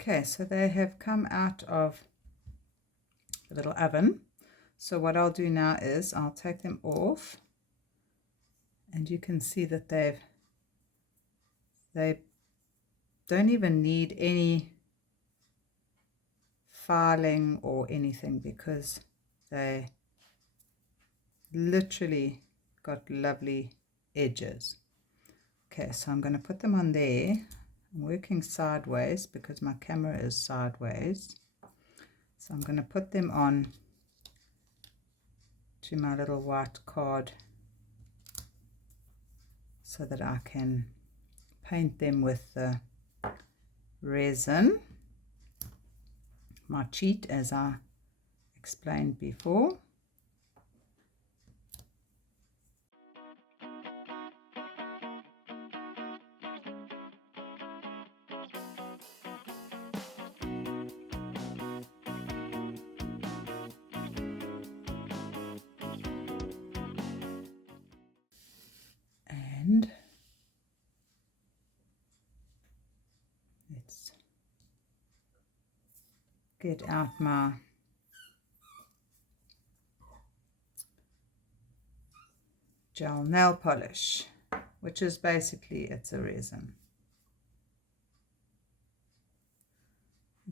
Okay, so they have come out of the little oven. So what I'll do now is I'll take them off, and you can see that they don't even need any filing or anything, because they literally got lovely edges. Okay, so I'm going to put them on there. I'm working sideways because my camera is sideways. So I'm going to put them on to my little white card so that I can paint them with the resin, my cheat, as I explained before. And let's get out my gel nail polish, which is basically, it's a resin.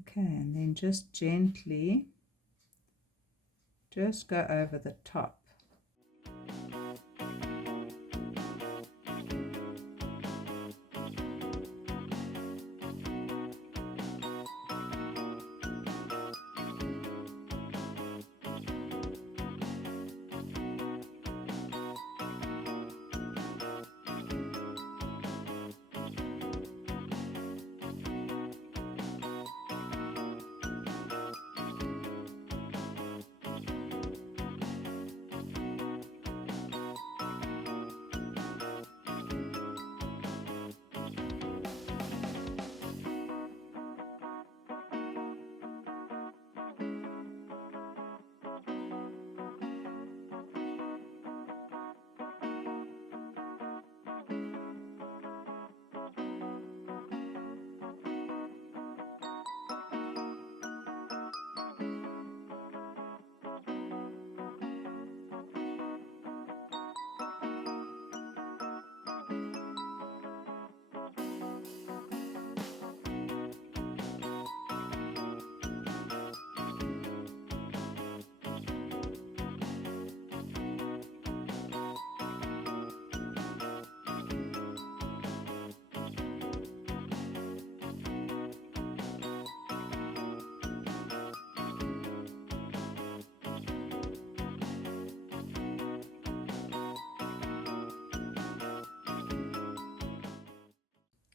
Okay, and then just gently just go over the top.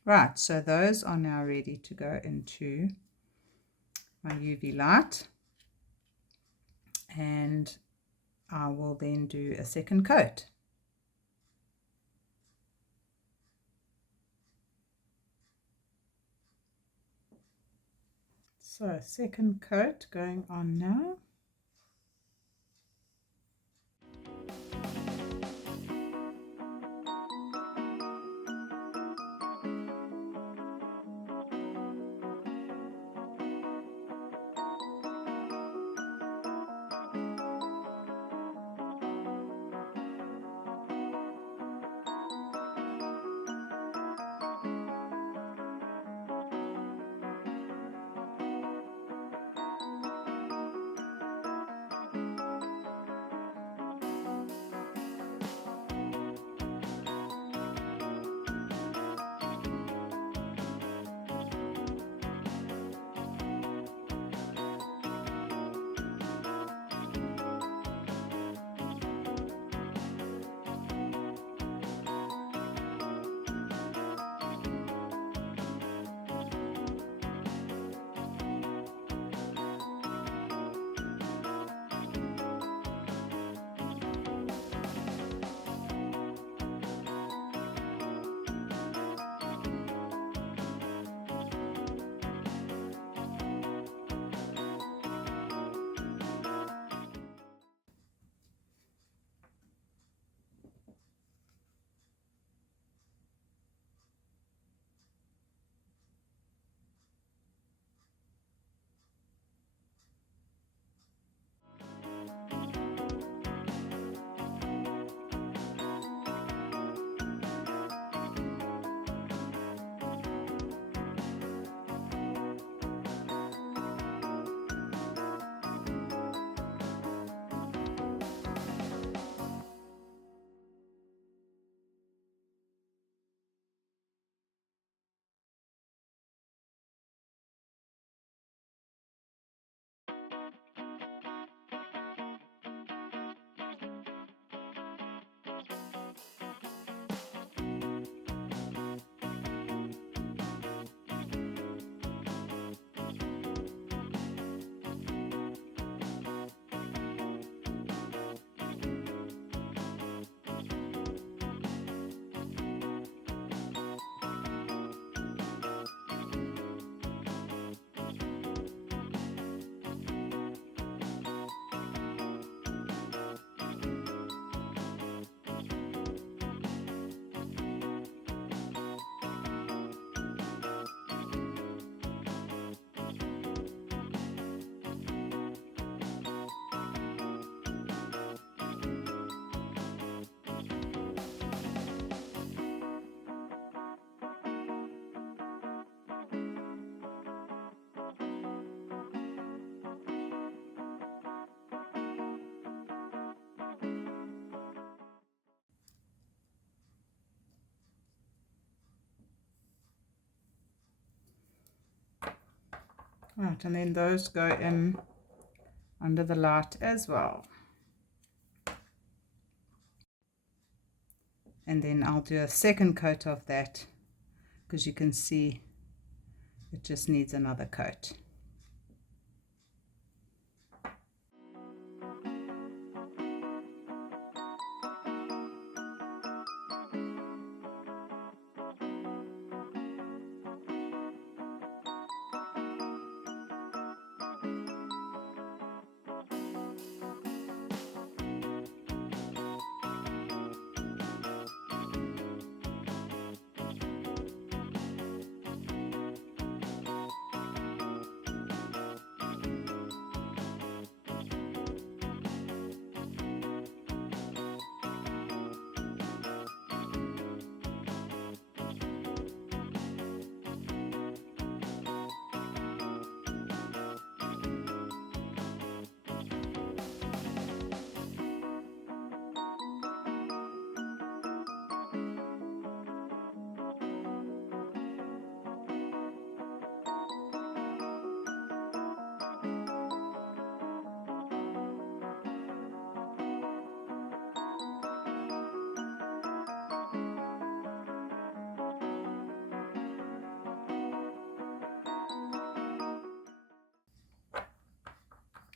Right, so those are now ready to go into my UV light, and I will then do a second coat. So second coat going on now. Right, and then those go in under the light as well. And then I'll do a second coat of that because you can see it just needs another coat.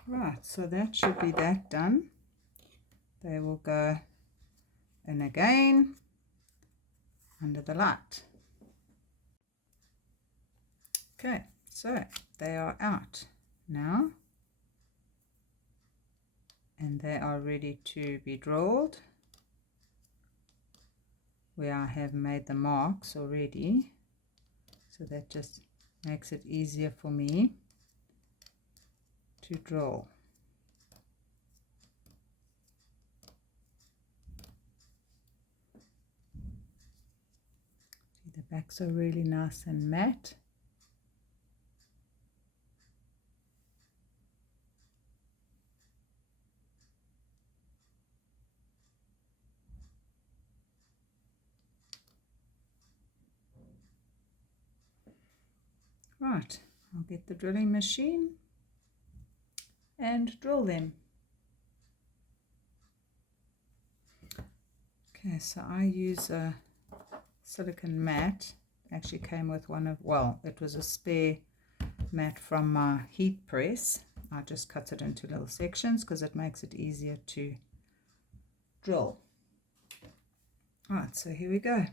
Right, so that should be that done. They will go in again under the light. Okay, so they are out now and they are ready to be drilled, where I have made the marks already, so that just makes it easier for me to drill. See, the backs are really nice and matte. Right, I'll get the drilling machine and drill them. Okay, so I use a silicone mat. Actually came with one of, well, it was a spare mat from my heat press. I just cut it into little sections because it makes it easier to drill. Alright, so here we go.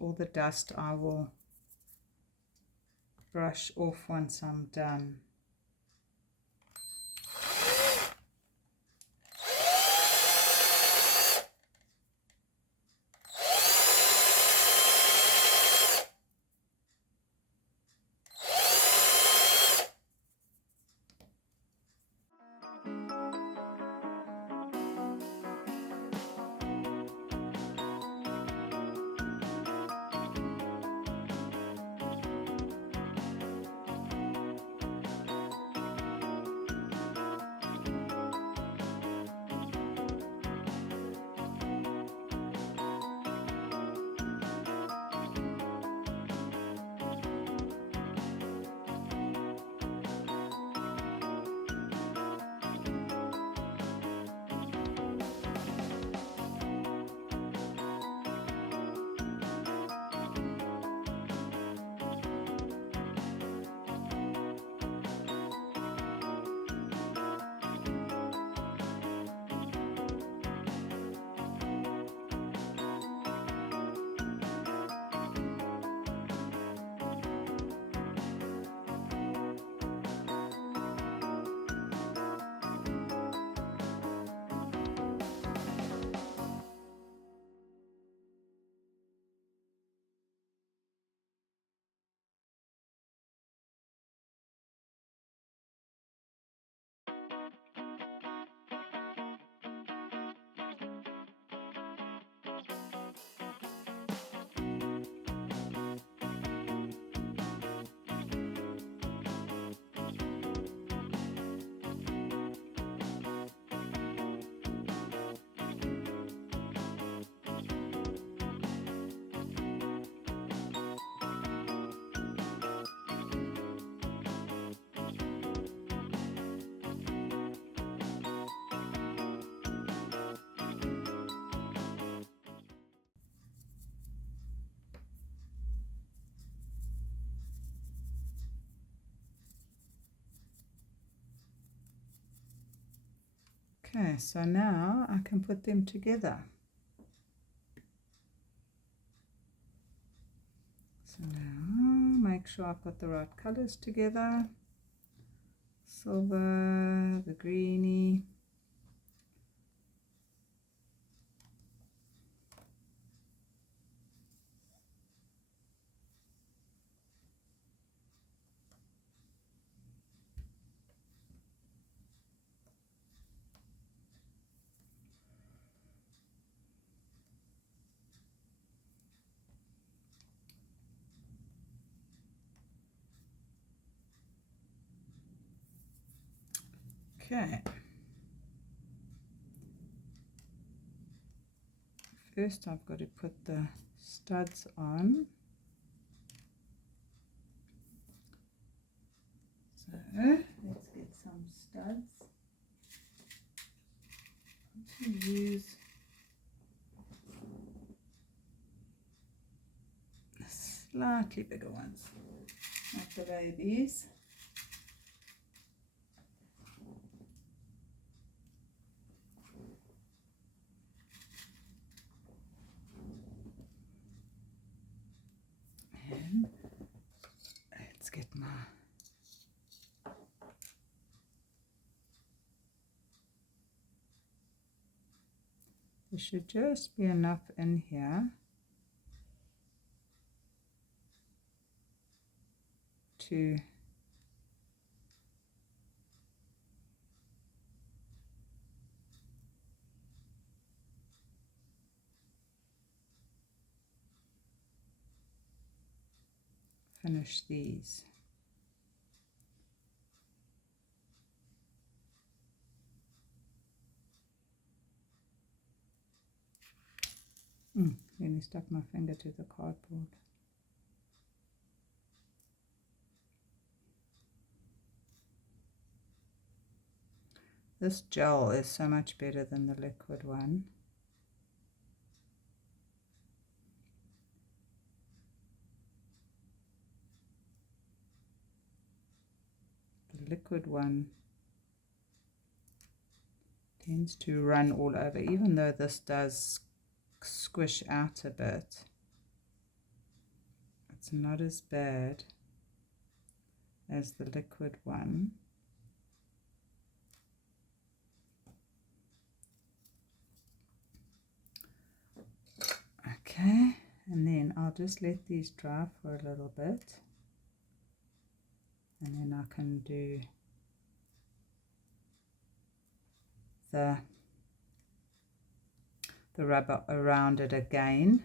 All the dust I will brush off once I'm done. Okay, so now I can put them together. So now make sure I've got the right colors together. Silver, the greeny. Okay. First I've got to put the studs on. So let's get some studs. I'm going to use the slightly bigger ones, not the babies. And let's get my there should just be enough in here to finish these. Nearly stuck my finger to the cardboard. This gel is so much better than the liquid one. The liquid one tends to run all over, even though this does squish out a bit. It's not as bad as the liquid one. Okay, and then I'll just let these dry for a little bit, and then I can do the rubber around it again.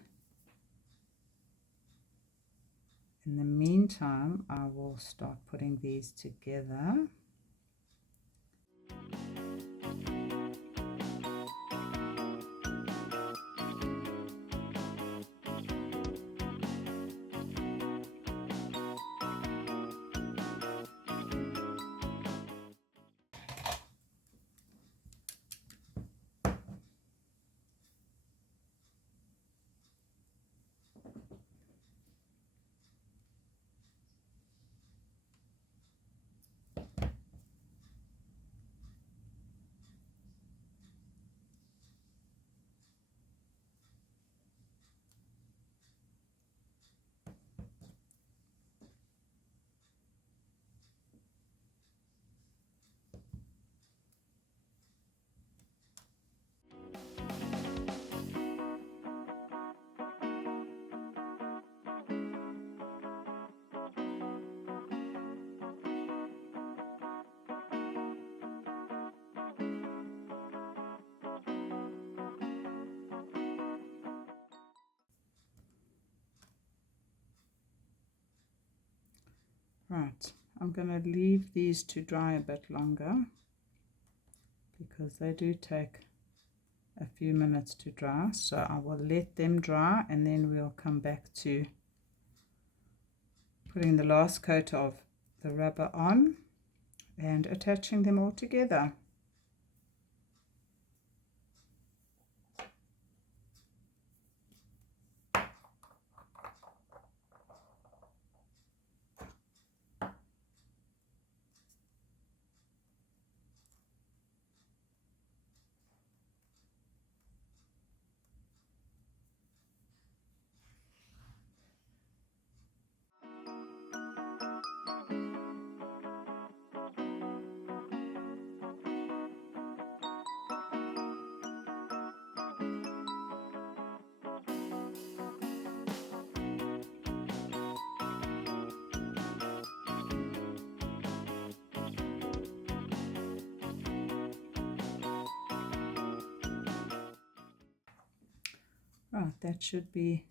In the meantime, I will start putting these together. Right, I'm going to leave these to dry a bit longer because they do take a few minutes to dry, so I will let them dry and then we'll come back to putting the last coat of the rubber on and attaching them all together. Right, that should be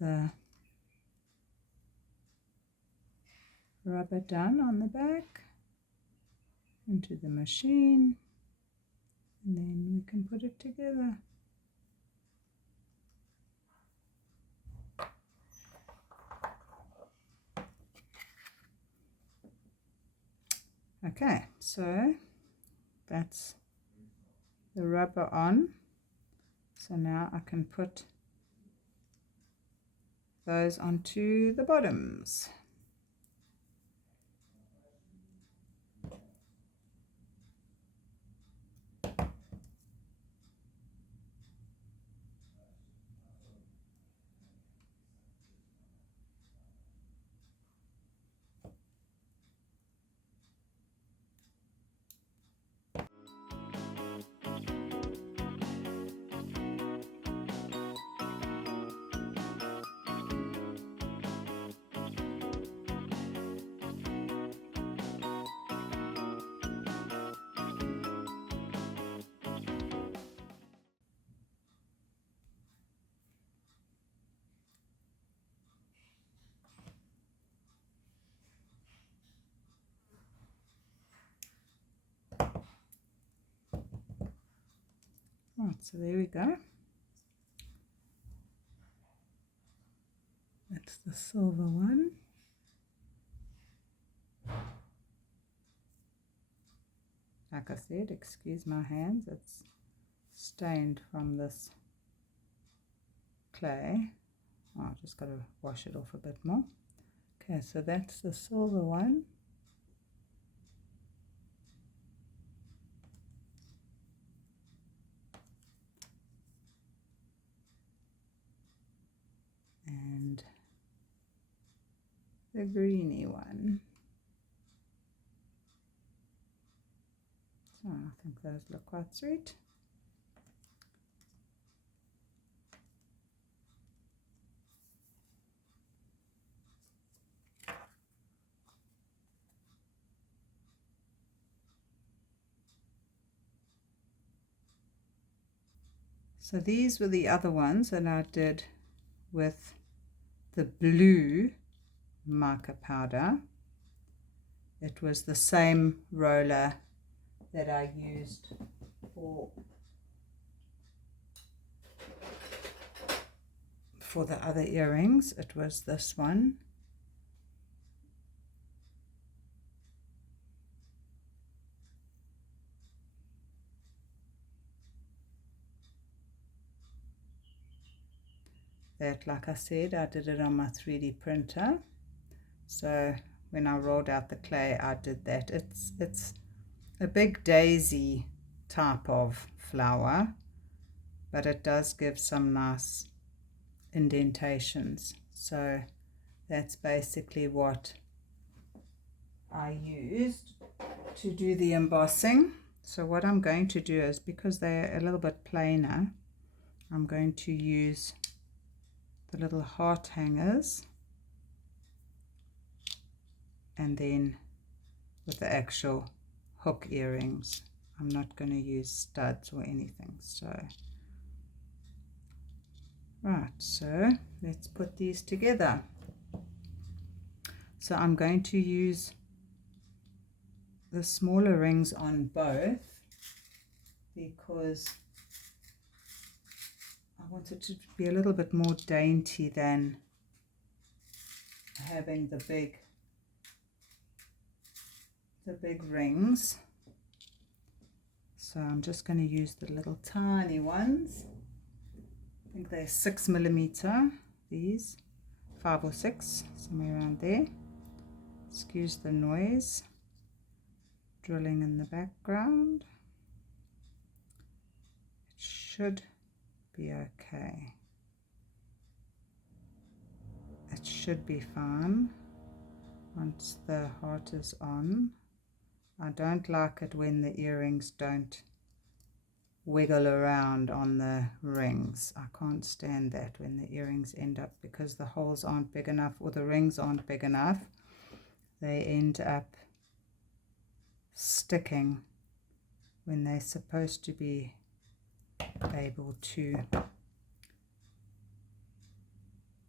the rubber done on the back. Into the machine, and then we can put it together. Okay, so that's the rubber on. So now I can put those onto the bottoms. Right, so there we go. That's the silver one. Like I said, excuse my hands, it's stained from this clay. Oh, I've just got to wash it off a bit more. Okay, so that's the silver one. And the greeny one. So I think those look quite sweet. So these were the other ones that I did with the blue mica powder. It was the same roller that I used for the other earrings. It was this one. That, like I said, I did it on my 3D printer. So when I rolled out the clay, I did that. It's a big daisy type of flower, but it does give some nice indentations. So that's basically what I used to do the embossing. So what I'm going to do is, because they're a little bit plainer, I'm going to use the little heart hangers, and then with the actual hook earrings. I'm not going to use studs or anything. So right, so let's put these together. So I'm going to use the smaller rings on both because I want it to be a little bit more dainty than having the big rings. So I'm just going to use the little tiny ones. I think they're 6mm, these 5 or 6, somewhere around there. Excuse the noise drilling in the background. It should be okay. It should be fine once the heart is on. I don't like it when the earrings don't wiggle around on the rings. I can't stand that when the earrings end up, because the holes aren't big enough or the rings aren't big enough, they end up sticking when they're supposed to be able to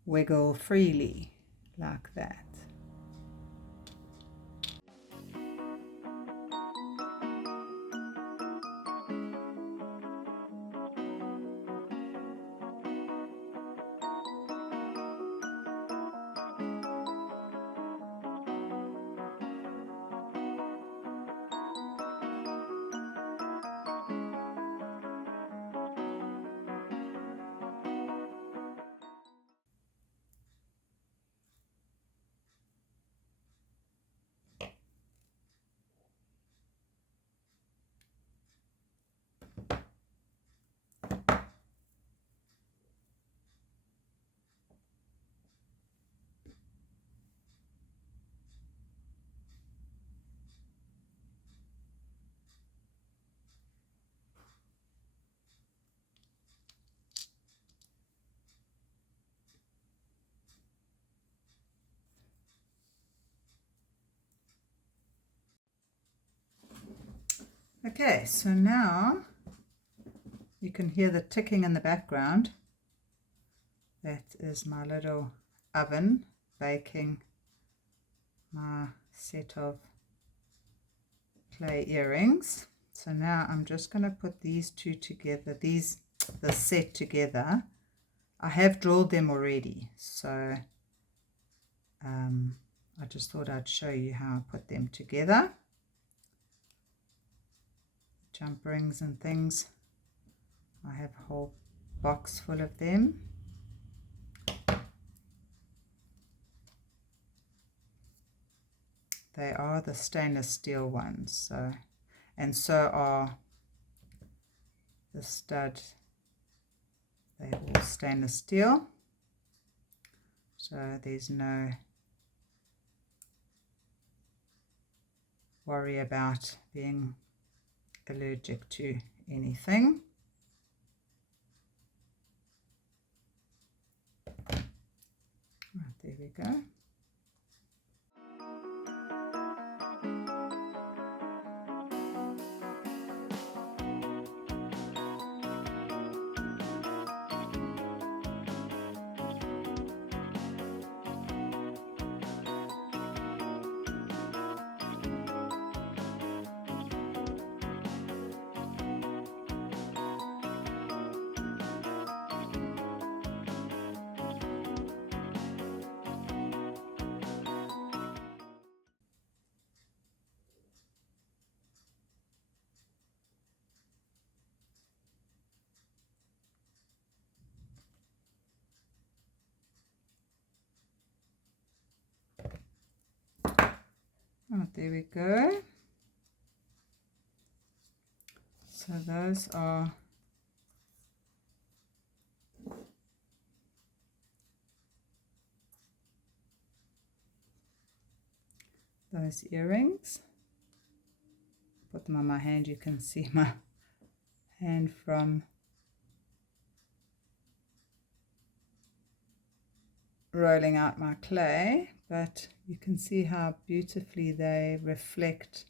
wiggle freely like that. Okay, so now you can hear the ticking in the background. That is my little oven baking my set of clay earrings. So now I'm just going to put these two together, the set together. I have drilled them already, so I just thought I'd show you how I put them together. Jump rings and things. I have a whole box full of them. They are the stainless steel ones, so are the stud. They're all stainless steel, so there's no worry about being allergic to anything. Right, there we go. Oh, there we go. So those are those earrings. Put them on my hand. You can see my hand from rolling out my clay, but you can see how beautifully they reflect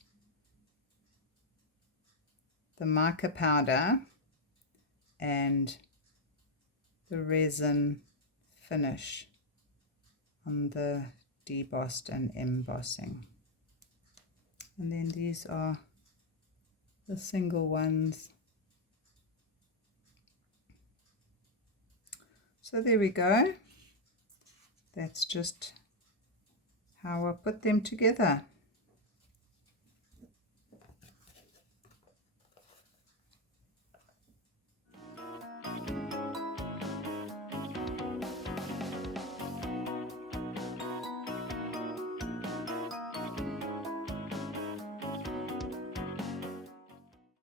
the mica powder and the resin finish on the debossed and embossing. And then these are the single ones. So there we go. That's just how I put them together.